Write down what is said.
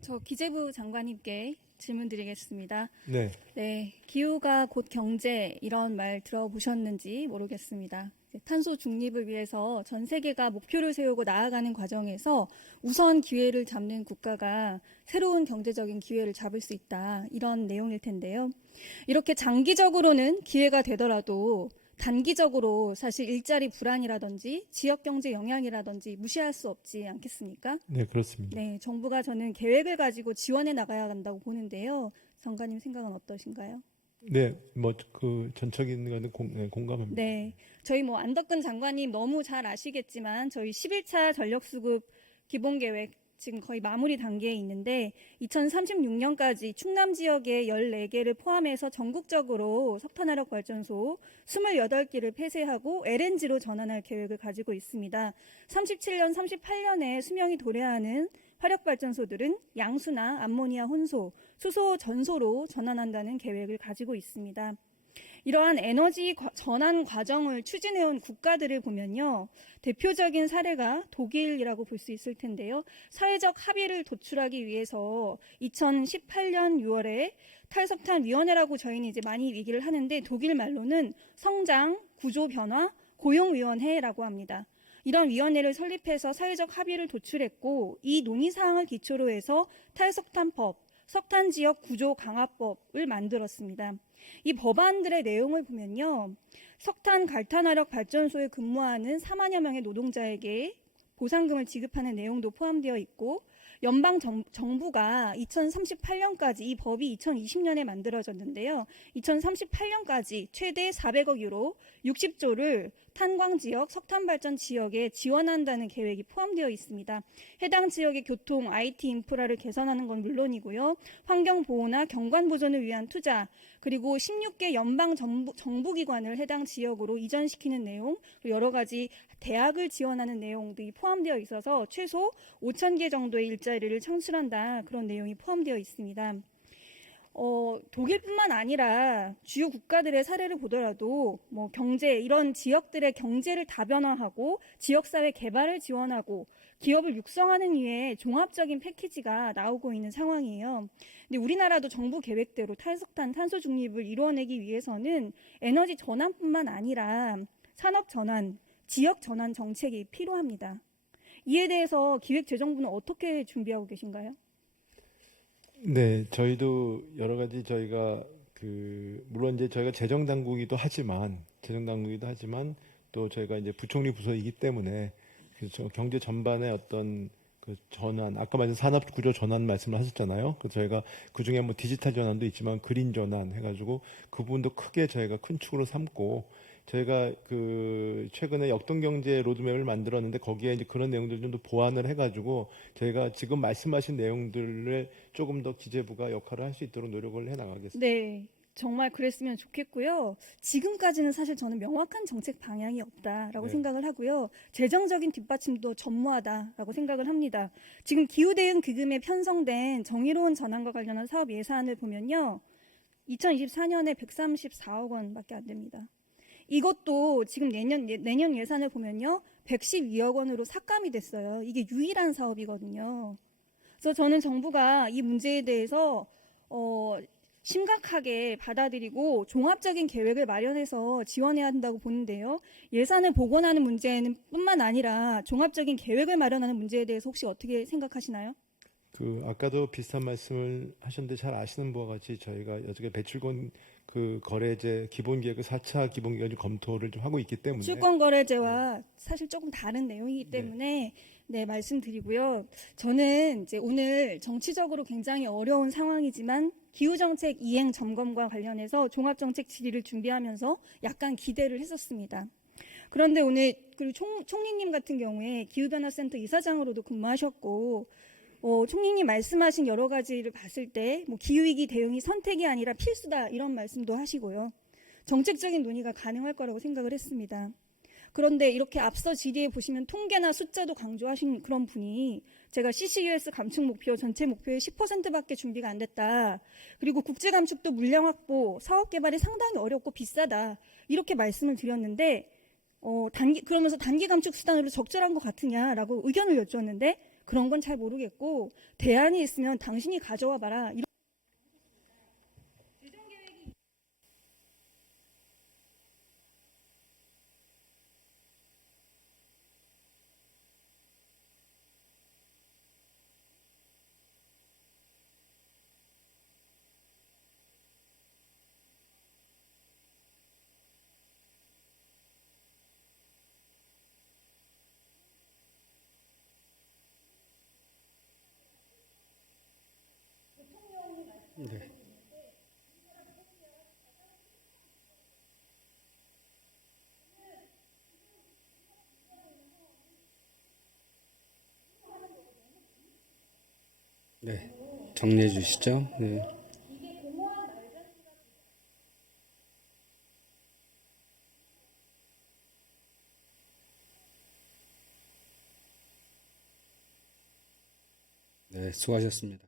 저 기재부 장관님께 질문 드리겠습니다. 네, 네, 기후가 곧 경제 이런 말 들어보셨는지 모르겠습니다. 탄소 중립을 위해서 전 세계가 목표를 세우고 나아가는 과정에서 우선 기회를 잡는 국가가 새로운 경제적인 기회를 잡을 수 있다. 이런 내용일 텐데요. 이렇게 장기적으로는 기회가 되더라도 단기적으로 사실 일자리 불안이라든지 지역 경제 영향이라든지 무시할 수 없지 않겠습니까? 네, 그렇습니다. 네, 정부가 저는 계획을 가지고 지원해 나가야 한다고 보는데요. 장관님 생각은 어떠신가요? 네, 전적인 거는 공감합니다. 네, 저희 안덕근 장관님 너무 잘 아시겠지만 저희 11차 전력수급 기본계획 지금 거의 마무리 단계에 있는데 2036년까지 충남 지역의 14개를 포함해서 전국적으로 석탄화력 발전소 28개를 폐쇄하고 LNG로 전환할 계획을 가지고 있습니다. 37년, 38년에 수명이 도래하는 화력발전소들은 양수나 암모니아 혼소, 수소 전소로 전환한다는 계획을 가지고 있습니다. 이러한 에너지 전환 과정을 추진해온 국가들을 보면요. 대표적인 사례가 독일이라고 볼 수 있을 텐데요. 사회적 합의를 도출하기 위해서 2018년 6월에 탈석탄위원회라고 저희는 이제 많이 얘기를 하는데 독일 말로는 성장, 구조 변화, 고용위원회라고 합니다. 이런 위원회를 설립해서 사회적 합의를 도출했고 이 논의사항을 기초로 해서 탈석탄법, 석탄지역 구조 강화법을 만들었습니다. 이 법안들의 내용을 보면요. 석탄 갈탄화력 발전소에 근무하는 4만여 명의 노동자에게 보상금을 지급하는 내용도 포함되어 있고 연방 정부가 2038년까지 이 법이 2020년에 만들어졌는데요. 2038년까지 최대 400억 유로 60조를 탄광 지역, 석탄 발전 지역에 지원한다는 계획이 포함되어 있습니다. 해당 지역의 교통, IT 인프라를 개선하는 건 물론이고요. 환경 보호나 경관 보존을 위한 투자, 그리고 16개 연방 정부기관을 해당 지역으로 이전시키는 내용, 여러 가지 대학을 지원하는 내용들이 포함되어 있어서 최소 5,000개 정도의 일자리를 창출한다. 그런 내용이 포함되어 있습니다. 독일뿐만 아니라 주요 국가들의 사례를 보더라도 경제, 이런 지역들의 경제를 다변화하고 지역사회 개발을 지원하고 기업을 육성하는 위해 종합적인 패키지가 나오고 있는 상황이에요. 근데 우리나라도 정부 계획대로 탈석탄, 탄소 중립을 이루어내기 위해서는 에너지 전환뿐만 아니라 산업 전환, 지역 전환 정책이 필요합니다. 이에 대해서 기획재정부는 어떻게 준비하고 계신가요? 네, 저희도 여러 가지 물론 이제 저희가 재정당국이기도 하지만 또 저희가 이제 부총리 부서이기 때문에 그래서 경제 전반의 어떤 그 전환, 아까 말씀 산업 구조 전환 말씀을 하셨잖아요. 그래서 저희가 그 중에 디지털 전환도 있지만 그린 전환 해가지고 그 부분도 크게 저희가 큰 축으로 삼고 저희가 최근에 역동경제 로드맵을 만들었는데 거기에 이제 그런 내용들 좀 더 보완을 해가지고 저희가 지금 말씀하신 내용들을 조금 더 기재부가 역할을 할 수 있도록 노력을 해 나가겠습니다. 네, 정말 그랬으면 좋겠고요. 지금까지는 사실 저는 명확한 정책 방향이 없다라고 네. 생각을 하고요. 재정적인 뒷받침도 전무하다라고 생각을 합니다. 지금 기후대응 기금에 편성된 정의로운 전환과 관련한 사업 예산을 보면요. 2024년에 134억 원밖에 안 됩니다. 이것도 지금 내년 예산을 보면요. 112억 원으로 삭감이 됐어요. 이게 유일한 사업이거든요. 그래서 저는 정부가 이 문제에 대해서 심각하게 받아들이고 종합적인 계획을 마련해서 지원해야 한다고 보는데요. 예산을 복원하는 문제는 뿐만 아니라 종합적인 계획을 마련하는 문제에 대해서 혹시 어떻게 생각하시나요? 아까도 비슷한 말씀을 하셨는데 잘 아시는 바와 같이 저희가 어저께 배출권 거래제 기본계획 4차 기본계획 검토를 좀 하고 있기 때문에 출권거래제와 사실 조금 다른 내용이기 때문에 네, 말씀드리고요. 저는 이제 오늘 정치적으로 굉장히 어려운 상황이지만 기후정책 이행 점검과 관련해서 종합정책 질의를 준비하면서 약간 기대를 했었습니다. 그런데 오늘 그리고 총리님 같은 경우에 기후변화센터 이사장으로도 근무하셨고 총리님 말씀하신 여러 가지를 봤을 때 기후위기 대응이 선택이 아니라 필수다 이런 말씀도 하시고요. 정책적인 논의가 가능할 거라고 생각을 했습니다. 그런데 이렇게 앞서 질의에 보시면 통계나 숫자도 강조하신 그런 분이 제가 CCUS 감축 목표 전체 목표의 10%밖에 준비가 안 됐다. 그리고 국제 감축도 물량 확보, 사업 개발이 상당히 어렵고 비싸다. 이렇게 말씀을 드렸는데 그러면서 단기 감축 수단으로 적절한 것 같으냐라고 의견을 여쭈었는데 그런 건 잘 모르겠고 대안이 있으면 당신이 가져와 봐라. 네. 네. 정리해 주시죠. 네. 네, 수고하셨습니다.